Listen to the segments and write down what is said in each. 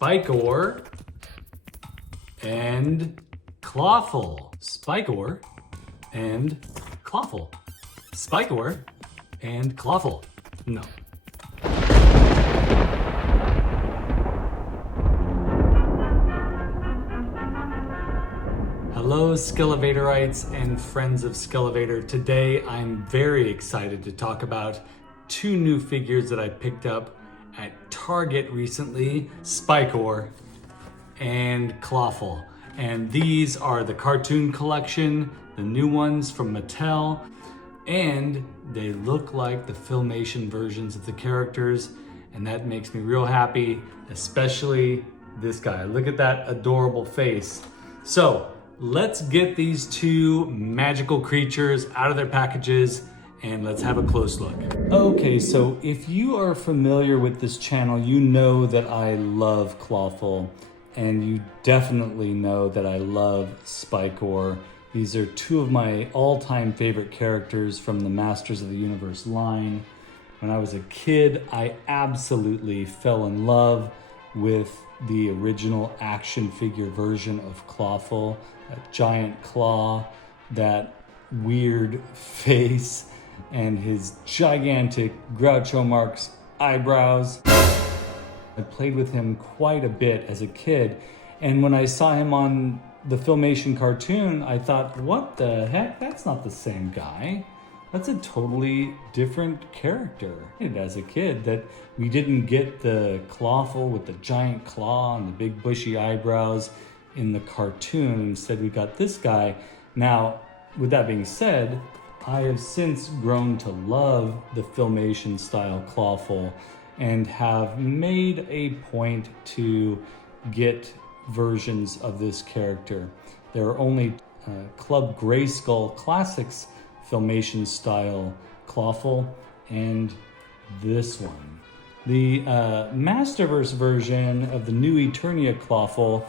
SPIKOR and CLAWFUL. SPIKOR and CLAWFUL. SPIKOR and CLAWFUL. No. Hello Skele Vaderites and friends of Skele Vader. Today I'm very excited to talk about two new figures that I picked up at Target recently, SPIKOR and CLAWFUL. And these are the cartoon collection, the new ones from Mattel, and they look like the Filmation versions of the characters, and that makes me real happy, especially this guy. Look at that adorable face. So let's get these two magical creatures out of their packages and let's have a close look. Okay, so if you are familiar with this channel, you know that I love CLAWFUL, and you definitely know that I love SPIKOR. These are two of my all-time favorite characters from the Masters of the Universe line. When I was a kid, I absolutely fell in love with the original action figure version of CLAWFUL. That giant claw, that weird face, and his gigantic Groucho Marx eyebrows. I played with him quite a bit as a kid, and when I saw him on the Filmation cartoon, I thought, what the heck? That's not the same guy. That's a totally different character. As a kid, that we didn't get the CLAWFUL with the giant claw and the big bushy eyebrows in the cartoon. Instead, we got this guy. Now, with that being said, I have since grown to love the Filmation style CLAWFUL and have made a point to get versions of this character. There are only Club Grayskull Classics Filmation style CLAWFUL and this one. The Masterverse version of the New Eternia CLAWFUL,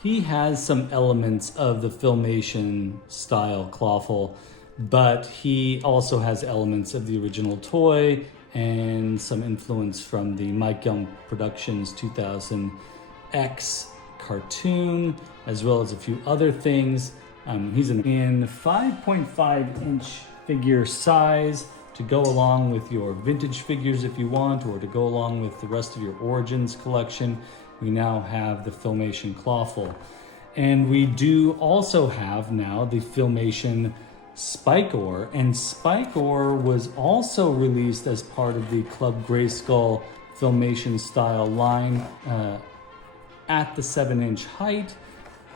he has some elements of the Filmation style CLAWFUL, but he also has elements of the original toy and some influence from the Mike Young Productions 2000X cartoon, as well as a few other things. He's in 5.5 inch figure size to go along with your vintage figures if you want, or to go along with the rest of your Origins collection. We now have the Filmation CLAWFUL. And we do also have now the Filmation SPIKOR, and SPIKOR was also released as part of the Club Grayskull Filmation style line at the 7-inch height,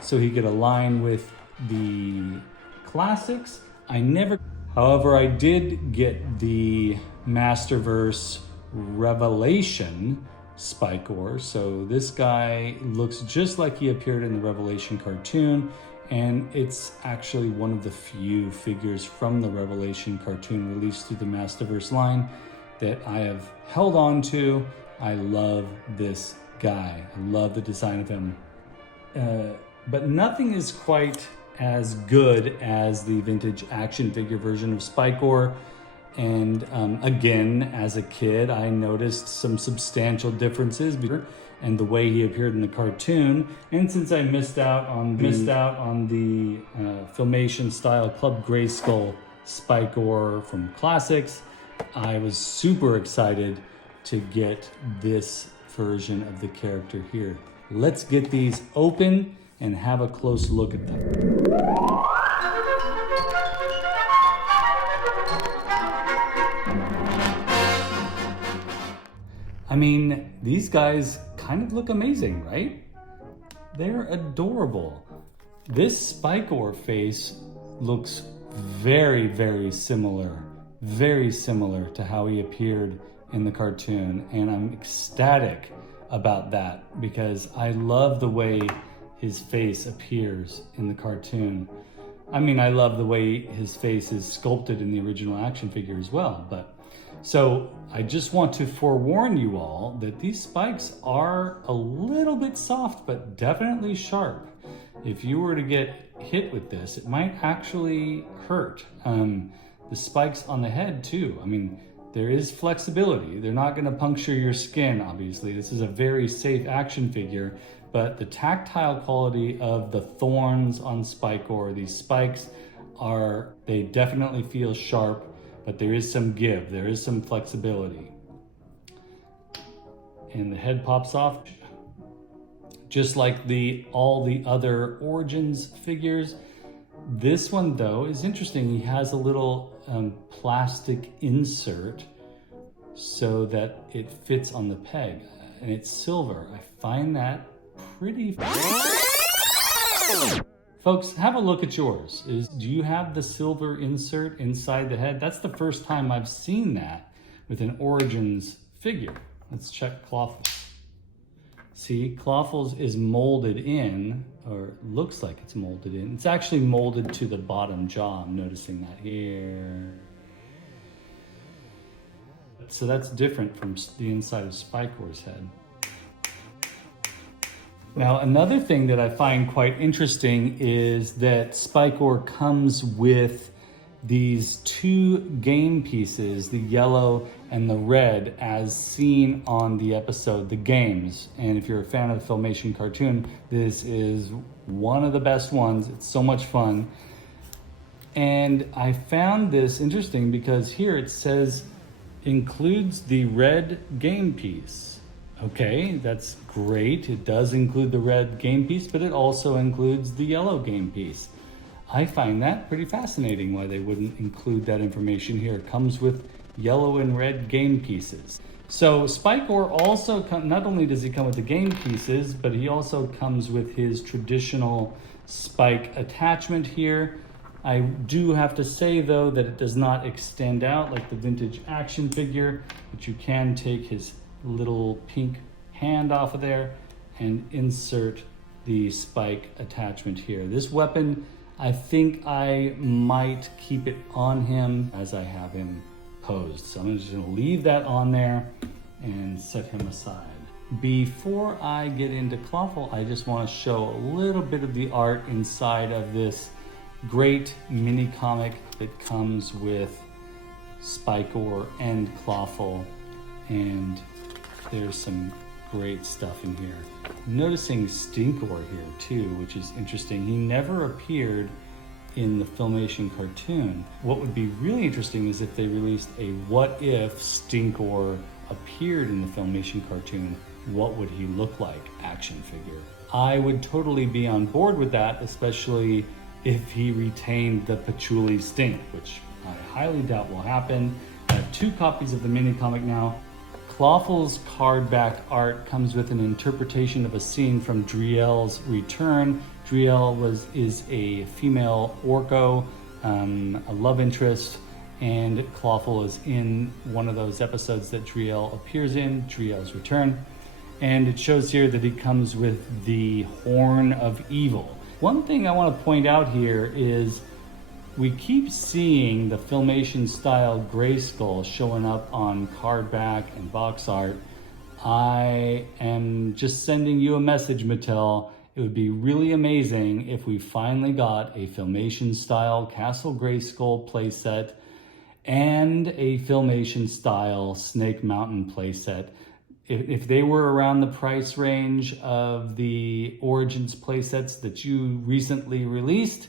so he could align with the classics. However, I did get the Masterverse Revelation SPIKOR, so this guy looks just like he appeared in the Revelation cartoon, and it's actually one of the few figures from the Revelation cartoon released through the Masterverse line that I have held on to. I love this guy. I love the design of him. But nothing is quite as good as the vintage action figure version of SPIKOR. And again, as a kid, I noticed some substantial differences and the way he appeared in the cartoon. And since I missed out on the Filmation style Club Grayskull SPIKOR from Classics, I was super excited to get this version of the character here. Let's get these open and have a close look at them. I mean, these guys kind of look amazing, right? They're adorable. This SPIKOR face looks very, very similar to how he appeared in the cartoon, and I'm ecstatic about that because I love the way his face appears in the cartoon. I mean, I love the way his face is sculpted in the original action figure as well, but so I just want to forewarn you all that these spikes are a little bit soft, but definitely sharp. If you were to get hit with this, it might actually hurt. The spikes on the head too. I mean, There is flexibility. They're not going to puncture your skin, obviously. This is a very safe action figure, but the tactile quality of the thorns on SPIKOR, these spikes, they definitely feel sharp, but there is some give, there is some flexibility. And the head pops off, just like all the other Origins figures. This one, though, is interesting. He has a little plastic insert so that it fits on the peg, and it's silver. I find that pretty... Folks, have a look at yours. Do you have the silver insert inside the head? That's the first time I've seen that with an Origins figure. Let's check CLAWFUL. See, CLAWFUL's is molded in, or looks like it's molded in. It's actually molded to the bottom jaw. I'm noticing that here. So that's different from the inside of SPIKOR's head. Now, another thing that I find quite interesting is that SPIKOR comes with these two game pieces, the yellow and the red, as seen on the episode The Games. And if you're a fan of the Filmation cartoon, this is one of the best ones. It's so much fun. And I found this interesting because here it says includes the red game piece. Okay, that's great. It does include the red game piece, but it also includes the yellow game piece. I find that pretty fascinating why they wouldn't include that information here. It comes with yellow and red game pieces. So SPIKOR also, not only does he come with the game pieces, but he also comes with his traditional spike attachment here. I do have to say, though, that it does not extend out like the vintage action figure, but you can take his little pink hand off of there and insert the spike attachment here. This weapon, I think I might keep it on him as I have him posed. So I'm just gonna leave that on there and set him aside. Before I get into CLAWFUL, I just want to show a little bit of the art inside of this great mini comic that comes with SPIKOR and CLAWFUL, and there's some great stuff in here. I'm noticing Stinkor here too, which is interesting. He never appeared in the Filmation cartoon. What would be really interesting is if they released a what if Stinkor appeared in the Filmation cartoon, what would he look like action figure? I would totally be on board with that, especially if he retained the patchouli stink, which I highly doubt will happen. I have 2 copies of the mini comic now. CLAWFUL's card back art comes with an interpretation of a scene from Driel's Return. Driel is a female orco, a love interest, and CLAWFUL is in one of those episodes that Driel appears in, Driel's Return. And it shows here that he comes with the Horn of Evil. One thing I want to point out here is we keep seeing the Filmation style Grayskull showing up on card back and box art. I am just sending you a message, Mattel. It would be really amazing if we finally got a Filmation style Castle Grayskull playset and a Filmation style Snake Mountain playset. If they were around the price range of the Origins playsets that you recently released,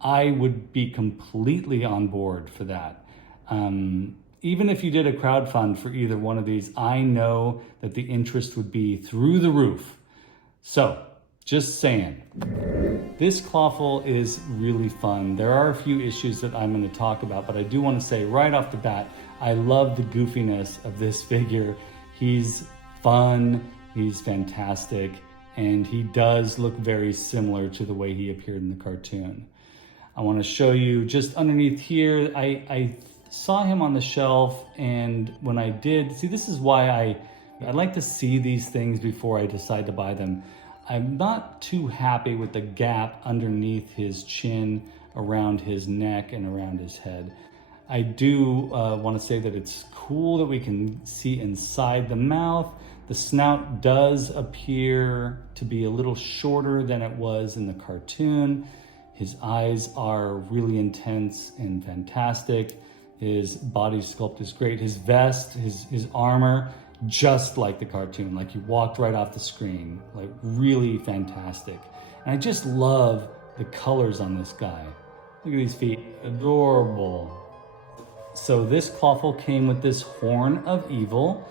I would be completely on board for that. Even if you did a crowdfund for either one of these, I know that the interest would be through the roof. So, just saying. This CLAWFUL is really fun. There are a few issues that I'm going to talk about, but I do want to say right off the bat, I love the goofiness of this figure. He's fun, he's fantastic, and he does look very similar to the way he appeared in the cartoon. I want to show you just underneath here. I saw him on the shelf, and when I did, see, this is why I like to see these things before I decide to buy them. I'm not too happy with the gap underneath his chin, around his neck, and around his head. I do want to say that it's cool that we can see inside the mouth. The snout does appear to be a little shorter than it was in the cartoon. His eyes are really intense and fantastic. His body sculpt is great. His vest, his armor, just like the cartoon, like he walked right off the screen, like really fantastic. And I just love the colors on this guy. Look at these feet, adorable. So this CLAWFUL came with this Horn of Evil,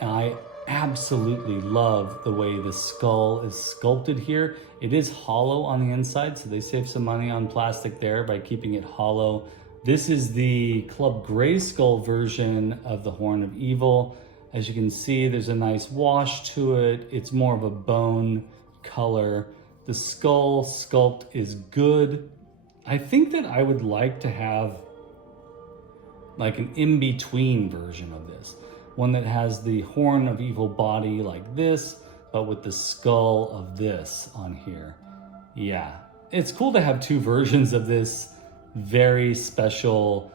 and I absolutely love the way the skull is sculpted here. It is hollow on the inside, so they save some money on plastic there by keeping it hollow. This is the Club Grayskull version of the Horn of Evil. As you can see, there's a nice wash to it. It's more of a bone color. The skull sculpt is good. I think that I would like to have like an in-between version of this. One that has the Horn of Evil body like this, but with the skull of this on here. Yeah, it's cool to have two versions of this very special,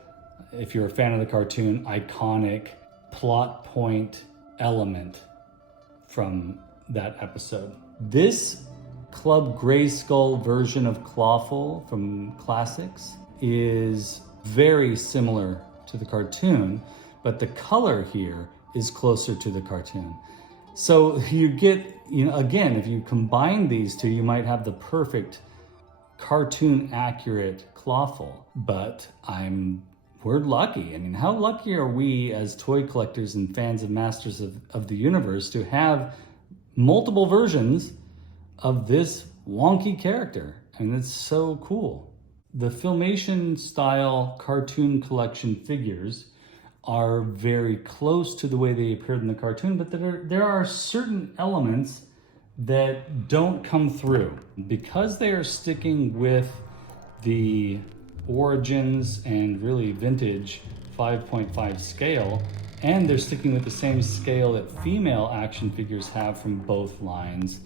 if you're a fan of the cartoon, iconic plot point element from that episode. This Club Grayskull version of CLAWFUL from Classics is very similar to the cartoon, but the color here is closer to the cartoon. So you get, again, if you combine these two, you might have the perfect cartoon accurate CLAWFUL, but we're lucky. I mean, how lucky are we as toy collectors and fans of Masters of the Universe to have multiple versions of this wonky character? I mean, it's so cool. The Filmation style cartoon collection figures are very close to the way they appeared in the cartoon, but there are certain elements that don't come through. Because they are sticking with the Origins and really vintage 5.5 scale, and they're sticking with the same scale that female action figures have from both lines,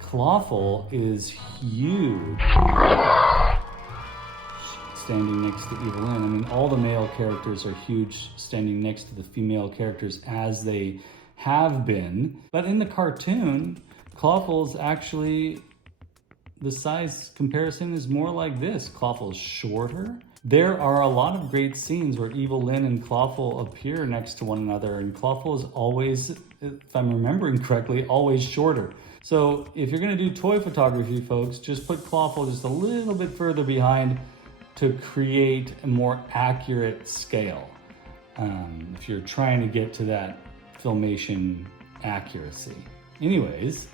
CLAWFUL is huge. Standing next to Evelyn. I mean, all the male characters are huge standing next to the female characters as they have been. But in the cartoon, CLAWFUL is actually, the size comparison is more like this. CLAWFUL is shorter. There are a lot of great scenes where Evelyn and CLAWFUL appear next to one another, and CLAWFUL is always, if I'm remembering correctly, always shorter. So if you're gonna do toy photography, folks, just put CLAWFUL just a little bit further behind to create a more accurate scale. If you're trying to get to that Filmation accuracy. Anyways.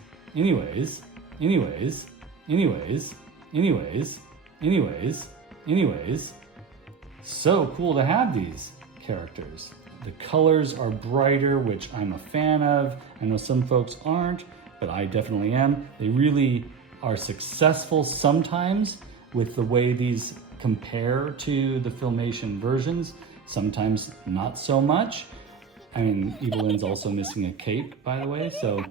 So cool to have these characters. The colors are brighter, which I'm a fan of. I know some folks aren't, but I definitely am. They really are successful sometimes with the way these compare to the Filmation versions, sometimes not so much. I mean, Evelyn's also missing a cape, by the way, so,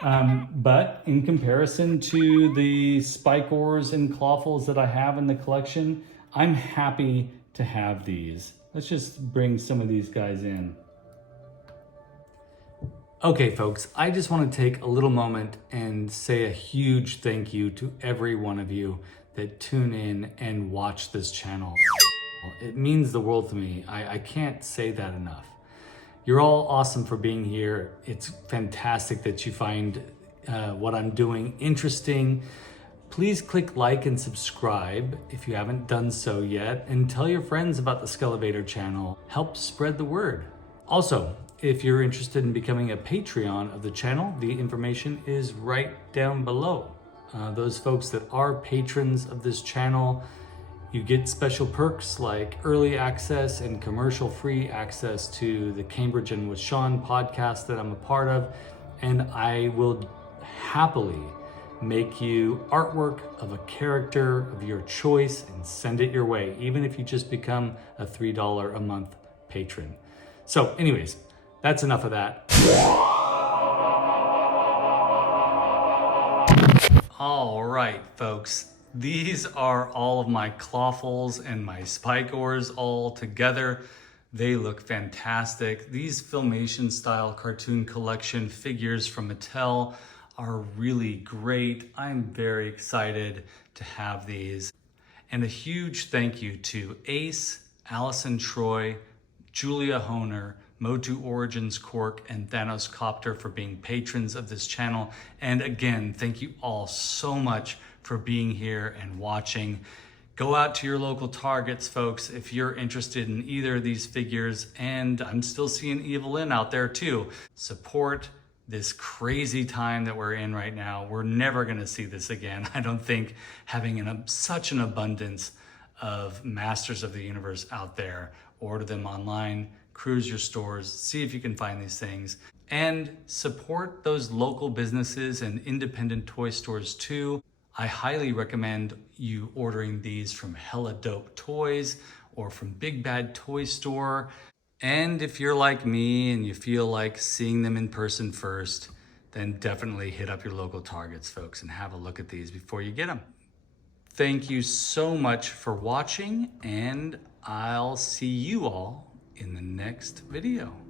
but in comparison to the SPIKORs and CLAWFULs that I have in the collection, I'm happy to have these. Let's just bring some of these guys in. Okay, folks, I just want to take a little moment and say a huge thank you to every one of you that tune in and watch this channel. It means the world to me. I can't say that enough. You're all awesome for being here. It's fantastic that you find what I'm doing interesting. Please click like and subscribe if you haven't done so yet, and tell your friends about the Skele Vader channel. Help spread the word. Also, if you're interested in becoming a Patreon of the channel, the information is right down below. Those folks that are patrons of this channel, you get special perks like early access and commercial-free access to the Cambridge and with Sean podcast that I'm a part of, and I will happily make you artwork of a character of your choice and send it your way, even if you just become a $3 a month patron. So anyways, that's enough of that. All right, folks, these are all of my CLAWFULs and my SPIKORs all together. They look fantastic. These Filmation style cartoon collection figures from Mattel are really great. I'm very excited to have these. And a huge thank you to Ace, Allison Troy, Julia Honer, MotuOriginsCork, and Thanos Copter for being patrons of this channel. And again, thank you all so much for being here and watching. Go out to your local Targets, folks, if you're interested in either of these figures. And I'm still seeing Evelyn out there too. Support this crazy time that we're in right now. We're never gonna see this again. I don't think, having such an abundance of Masters of the Universe out there. Order them online, cruise your stores, see if you can find these things, and support those local businesses and independent toy stores too. I highly recommend you ordering these from Hella Dope Toys or from Big Bad Toy Store. And if you're like me and you feel like seeing them in person first, then definitely hit up your local Targets, folks, and have a look at these before you get them. Thank you so much for watching, and I'll see you all in the next video.